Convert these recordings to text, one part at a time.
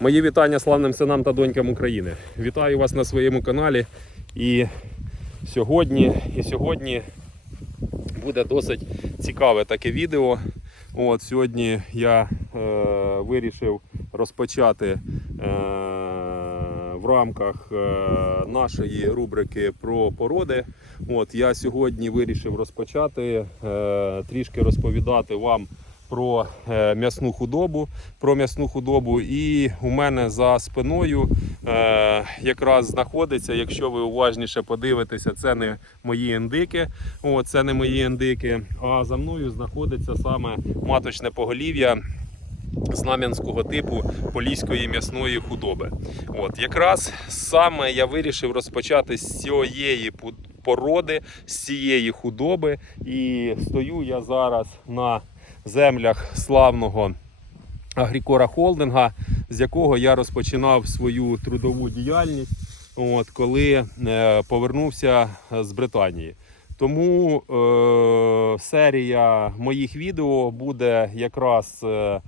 Мої вітання славним синам та донькам України. Вітаю вас на своєму каналі. І сьогодні, і сьогодні буде досить цікаве таке відео. От, сьогодні я е, вирішив розпочати е, в рамках е, нашої рубрики про породи. От, я сьогодні вирішив розпочати е, трішки розповідати вам про е, м'ясну худобу. Про м'ясну худобу. І у мене за спиною е, якраз знаходиться, якщо ви уважніше подивитеся, це не мої індики. О, це не мої індики. А за мною знаходиться саме маточне поголів'я. Знам'янського типу поліської м'ясної худоби. От якраз саме я вирішив розпочати з цієї породи, з цієї худоби. І стою я зараз на землях славного Агрікора Холдинга, з якого я розпочинав свою трудову діяльність, от, коли е, повернувся з Британії. Тому е, серія моїх відео буде якраз е,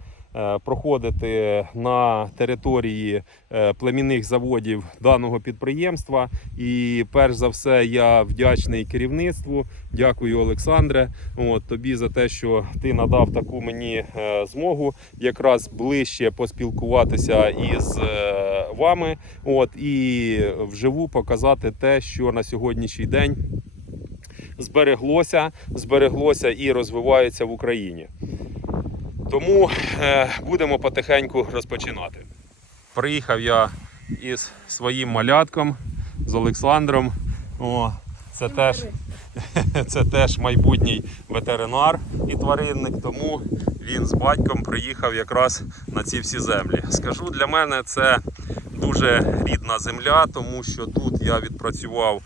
проходити на території е, племінних заводів даного підприємства. І перш за все я вдячний керівництву. Дякую, Олександре. От тобі за те, що ти надав таку мені е, змогу якраз ближче поспілкуватися із е, вами. От і вживу показати те, що на сьогоднішній день збереглося, збереглося і розвивається в Україні. Тому е, будемо потихеньку розпочинати. Приїхав я із своїм малятком, з Олександром. О, це теж, це теж майбутній ветеринар і тваринник, тому він з батьком приїхав якраз на ці всі землі. Скажу, для мене це дуже рідна земля, тому що тут я відпрацював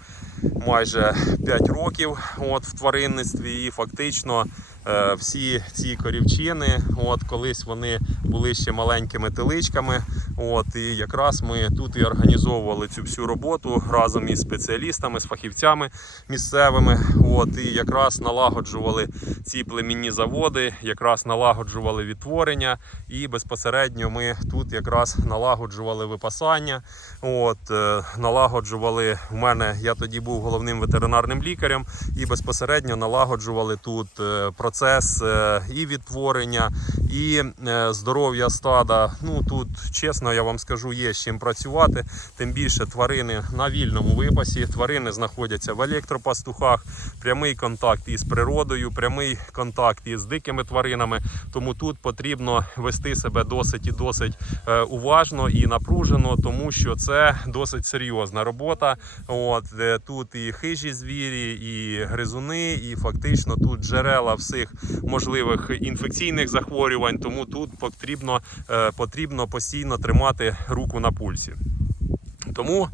майже 5 років от, в тваринництві і фактично всі ці корівчини, от, колись вони були ще маленькими теличками. От, і якраз ми тут і організовували цю всю роботу разом із спеціалістами, з фахівцями місцевими. От, і якраз налагоджували ці племінні заводи, якраз налагоджували відтворення, і безпосередньо ми тут якраз налагоджували випасання. От, е, налагоджували у мене, я тоді був головним ветеринарним лікарем, і безпосередньо налагоджували тут е, процес е, і відтворення, і е, здоров'я стада. Ну тут чесно, я вам скажу, є з чим працювати. Тим більше тварини на вільному випасі. Тварини знаходяться в електропастухах, прямий контакт із природою, прямий контакт із дикими тваринами. Тому тут потрібно вести себе досить і досить е, уважно і напружено, тому що це досить серйозна робота. От тут і хижі звірі, і гризуни, і фактично тут джерела всіх можливих інфекційних захворювань. Тому тут потрібно, е, потрібно постійно тримати руку на пульсі. Тому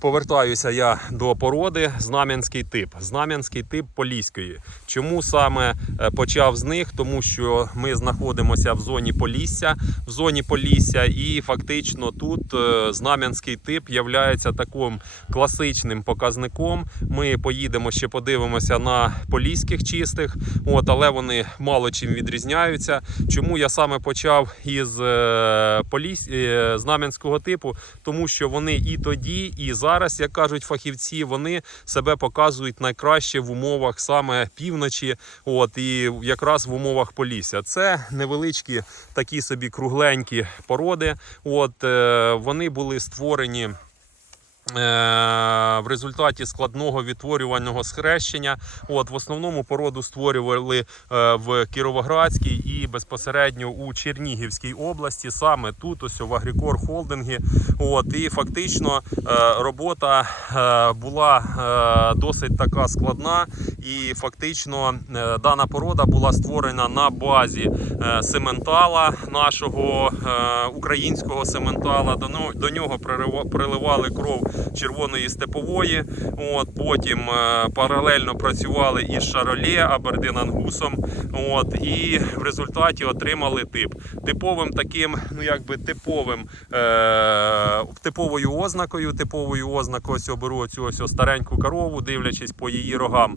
повертаюся я до породи знам'янський тип. Знам'янський тип поліської. Чому саме е, почав з них? Тому що ми знаходимося в зоні Полісся, в зоні Полісся, і фактично тут е, знам'янський тип є таким класичним показником. Ми поїдемо ще подивимося на поліських чистих, от, але вони мало чим відрізняються. Чому я саме почав із е, поліс... е, знам'янського типу? Тому що вони і тоді, і зараз, як кажуть фахівці, вони себе показують найкраще в умовах саме півночі, от і якраз в умовах полісся. Це невеличкі такі собі кругленькі породи. От е, вони були створені. Е, В результаті складного відтворювального схрещення, от в основному породу створювали е, в Кіровоградській і безпосередньо у Чернігівській області, саме тут, ось в Агрікор Холдингі. От і фактично е, робота була досить така складна, і фактично дана порода була створена на базі сементала нашого українського сементала. До, до нього приливали кров червоної степової. От потім е, паралельно працювали із Шаролє, Абердин Ангусом. От і в результаті отримали тип. Типовим таким, ну якби типовим е, типовою ознакою, типовою ознакою ось я беру цю ось стареньку корову, дивлячись по її рогам. Е,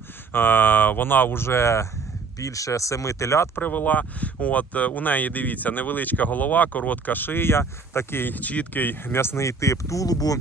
вона вже більше семи телят привела. От е, у неї дивіться невеличка голова, коротка шия, такий чіткий м'ясний тип тулубу.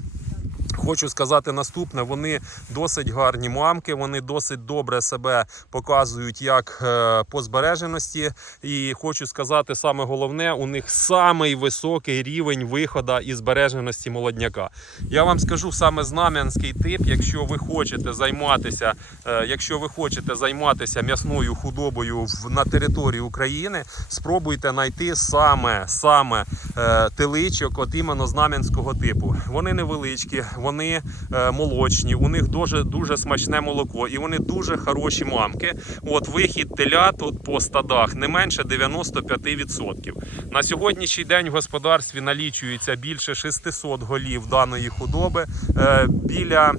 Хочу сказати наступне: вони досить гарні мамки, вони досить добре себе показують як е, по збереженості. І хочу сказати, саме головне, у них самий високий рівень виходу і збереженості молодняка. Я вам скажу саме знам'янський тип, якщо ви хочете займатися, е, якщо ви хочете займатися м'ясною худобою на території України, спробуйте знайти саме, саме е, теличок, от іменно знам'янського типу. Вони невеличкі, вони е, молочні, у них дуже дуже смачне молоко, і вони дуже хороші мамки. От вихід телят от по стадах не менше 95%. На сьогоднішній день в господарстві налічується більше 600 голів даної худоби. Е, біля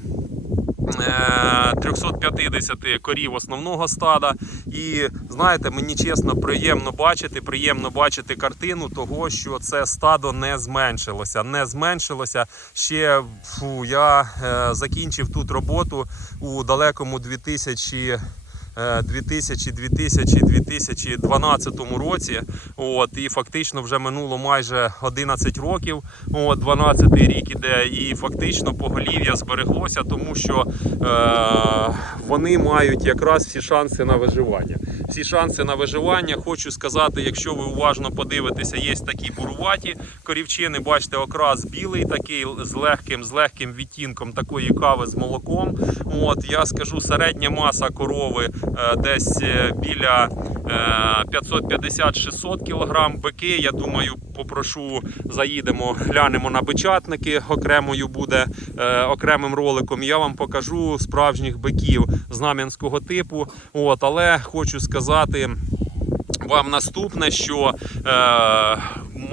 350 корів основного стада. І знаєте, мені чесно приємно бачити, приємно бачити картину того, що це стадо не зменшилося. Не зменшилося. Ще фу, я е, закінчив тут роботу у далекому 2000 2000 2000 2012 році. От, і фактично вже минуло майже 11 років. От, 12 рік іде, і фактично поголів'я збереглося, тому що е, вони мають якраз всі шанси на виживання. Всі шанси на виживання. Хочу сказати, якщо ви уважно подивитеся, є такі буруваті корівчини. Бачите, окрас білий, такий з легким, з легким відтінком такої кави з молоком. От я скажу, середня маса корови е, десь е, біля 550-600 кг. Бики, я думаю, попрошу, заїдемо, глянемо на бичатники. Окремою буде е, окремим роликом. Я вам покажу справжніх биків знам'янського типу. От, але хочу сказати. Вам наступне, що е,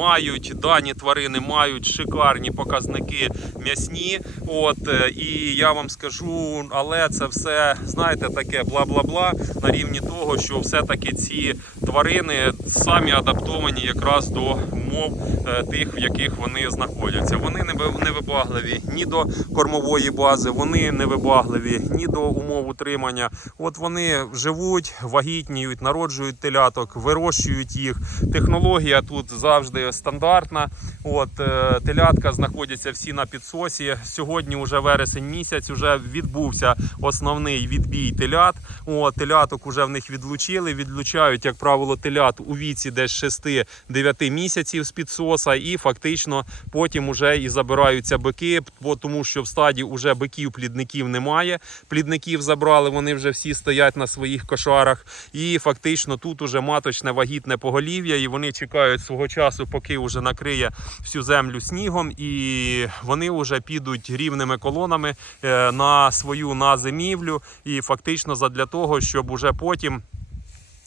мають дані тварини, мають шикарні показники м'ясні. От е, і я вам скажу, але це все знаєте таке бла-бла-бла на рівні того, що все-таки ці тварини самі адаптовані якраз до умов е, тих, в яких вони знаходяться. Вони не вибагливі ні до кормової бази, вони не вибагливі ні до умов утримання. От вони живуть, вагітніють, народжують теляток, вирощують їх. Технологія тут завжди стандартна. От е, телятка знаходяться всі на підсосі. Сьогодні вже вересень місяць, вже відбувся основний відбій телят. От, теляток уже в них відлучили. Відлучають, як правило, телят у віці десь 6-9 місяців з підсоса, і фактично потім уже і забираються бики, тому що в стаді вже биків плідників немає. Плідників забрали, вони вже всі стоять на своїх кошарах. І фактично тут уже маточне вагітне поголів'я, і вони чекають свого часу, поки вже накриє всю землю снігом, і вони вже підуть рівними колонами е, на свою на зимівлю, і фактично задля того, щоб уже потім.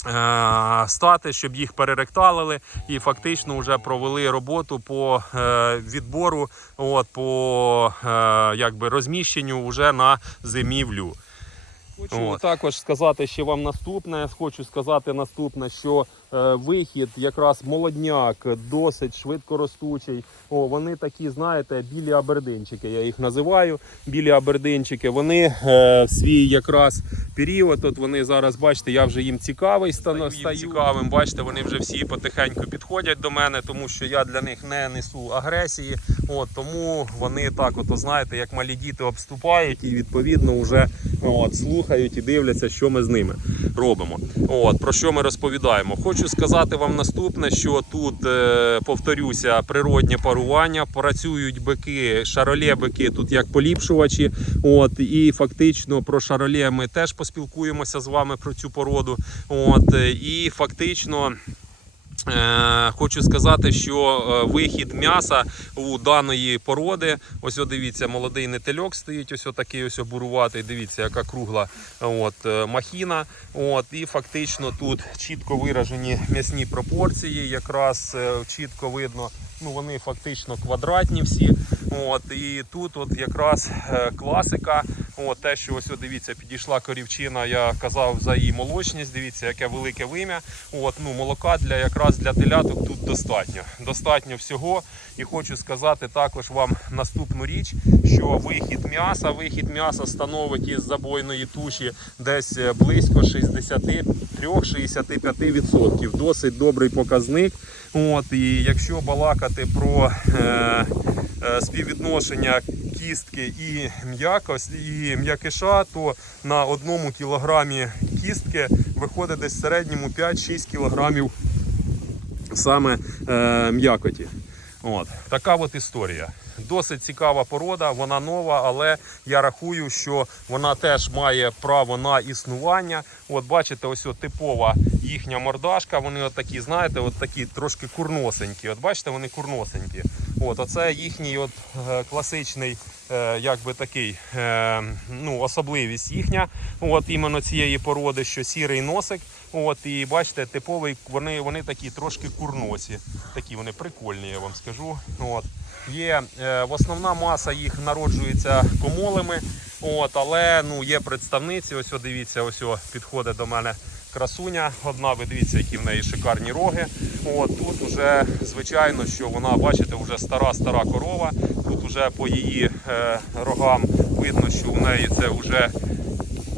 Е, Стати, щоб їх переректалили, і фактично вже провели роботу по е, відбору, от по е, якби розміщенню вже на зимівлю. Хочу От. також сказати ще вам наступне. Хочу сказати наступне, що вихід, якраз молодняк, досить швидкоростучий. О, вони такі, знаєте, білі абердинчики. Я їх називаю. Білі абердинчики. Вони е, в свій якраз період. От вони зараз, бачите, я вже їм цікавий стану, стаю. цікавим. Бачите, вони вже всі потихеньку підходять до мене, тому що я для них не несу агресії. От тому вони так, от, знаєте, як малі діти обступають і відповідно вже от, слухають і дивляться, що ми з ними робимо. От про що ми розповідаємо. Хочу сказати вам наступне, що тут е, повторюся, природнє парування, працюють бики, шаролє бики тут як поліпшувачі. От і фактично про шароле ми теж поспілкуємося з вами про цю породу. От е, і фактично. Е, Хочу сказати, що е, вихід м'яса у даної породи, ось о, дивіться, молодий нетельок стоїть, ось такий ось буруватий. Дивіться, яка кругла от, е, махіна. От, і фактично тут чітко виражені м'ясні пропорції, якраз чітко видно. Ну, вони фактично квадратні всі. От, і тут от якраз класика От те, що ось дивіться, підійшла корівчина, я казав за її молочність. Дивіться, яке велике вим'я. От ну молока для якраз для теляток тут достатньо. Достатньо всього. І хочу сказати також вам наступну річ, що вихід м'яса, вихід м'яса становить із забойної туші десь е, близько 63-65%. Досить добрий показник. От, і якщо балакати про е, е, співвідношення кістки і м'якость, і м'якиша, то на одному кілограмі кістки виходить десь в середньому 5-6 кілограмів саме е, м'якоті. От. Така от історія. Досить цікава порода, вона нова, але я рахую, що вона теж має право на існування. От бачите, ось от типова їхня мордашка. Вони от такі, знаєте, от такі трошки курносенькі. От бачите, вони курносенькі. От, оце їхній от, е, класичний, е, як би такий, е, ну, особливість їхня. От іменно цієї породи, що сірий носик. От, і бачите, типовий, вони, вони такі трошки курносі. Такі вони прикольні, я вам скажу. От. Є е, основна маса їх народжується комолими, от, але ну, є представниці. Ось дивіться, ось підходить до мене красуня. Одна, ви дивіться, які в неї шикарні роги. От, тут вже, звичайно, що вона, бачите, вже стара-стара корова. Тут вже по її е, рогам видно, що в неї це вже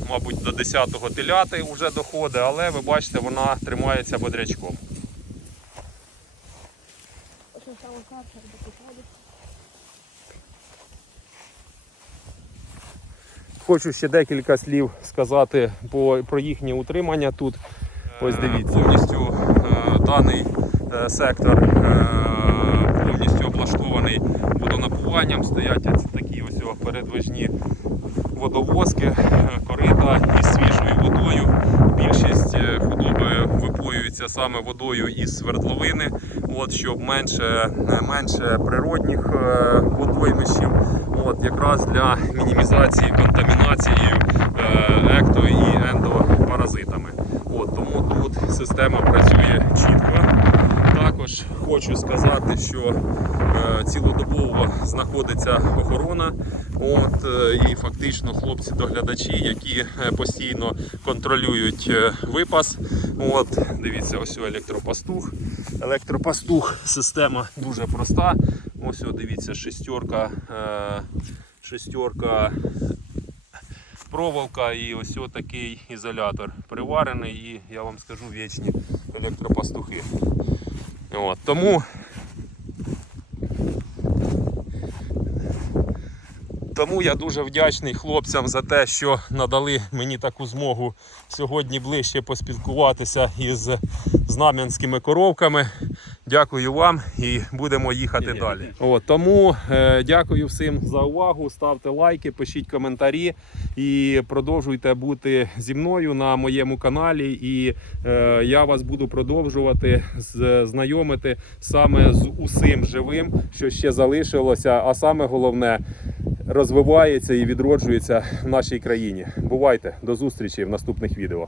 мабуть, до 10-го теляти вже доходить, але ви бачите, вона тримається бодрячком. Що стало карта до підходить? Хочу ще декілька слів сказати по, про їхнє утримання тут. Ось дивіться, повністю е, даний е, сектор е, повністю облаштований водонапуванням. Стоять такі ось передвижні водовозки, е, корита із свіжою водою. Більшість е, худоби випоюється саме водою із свердловини, от, щоб менше, е, менше природних е, водоймищів. От, якраз для мінімізації контамінації е, екто і ендопаразитами. От, тому тут система працює чітко. Також хочу сказати, що е, цілодобово знаходиться охорона. От, е, і фактично хлопці-доглядачі, які постійно контролюють випас. От, дивіться, ось електропастух. Електропастух система дуже проста. Ось дивіться, шестерка, шестерка проволока і ось такий ізолятор приварений і я вам скажу вічні електропастухи. От, тому Тому я дуже вдячний хлопцям за те, що надали мені таку змогу сьогодні ближче поспілкуватися із знам'янськими коровками. Дякую вам і будемо їхати далі. От, тому е, дякую всім за увагу. Ставте лайки, пишіть коментарі і продовжуйте бути зі мною на моєму каналі. І е, я вас буду продовжувати знайомити саме з усім живим, що ще залишилося. А саме головне розвивається і відроджується в нашій країні. Бувайте до зустрічі в наступних відео.